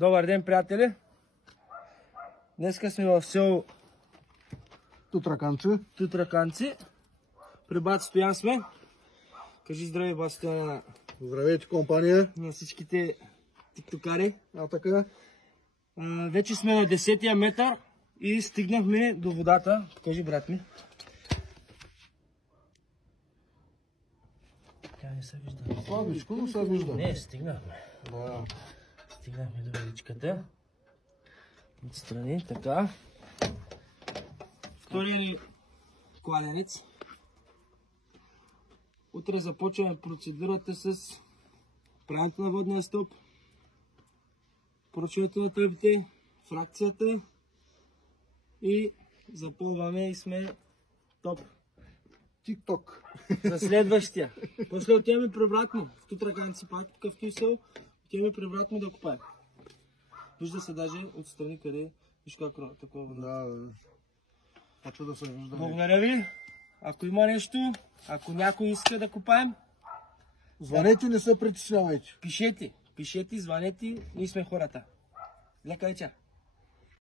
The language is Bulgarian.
Добър ден, приятели! Днеска сме в село Тутраканци. При бат Стоян сме. Кажи здравей, бат Стоян, Здравейте, компания. на всичките тиктокари. Така. Вече сме на 10-я метър и стигнахме до водата. Кажи, брат ми. Тя не се вижда. Слабичко, но се вижда. Не, стигнахме. Да. Стигнахме до водичката. Отстрани, така. Втори ни кладенец. Утре започваме процедурата с правенето на водния стълб, поръчването на тръбите, фракцията и запълваме и сме топ. Тик-ток. За следващия. После отиваме превратно. В Тутраканци пак, какъвто и сел, отиваме превратно да копаем. Вижда се даже отстрани къде. Виж как такова вода. Да. Хочу да се вижда. Благодаря ви. Ако има нещо, ако някой иска да копаем, Звънете, не се притеснявайте. пишете, звънете, ние сме хората. Лека вечер.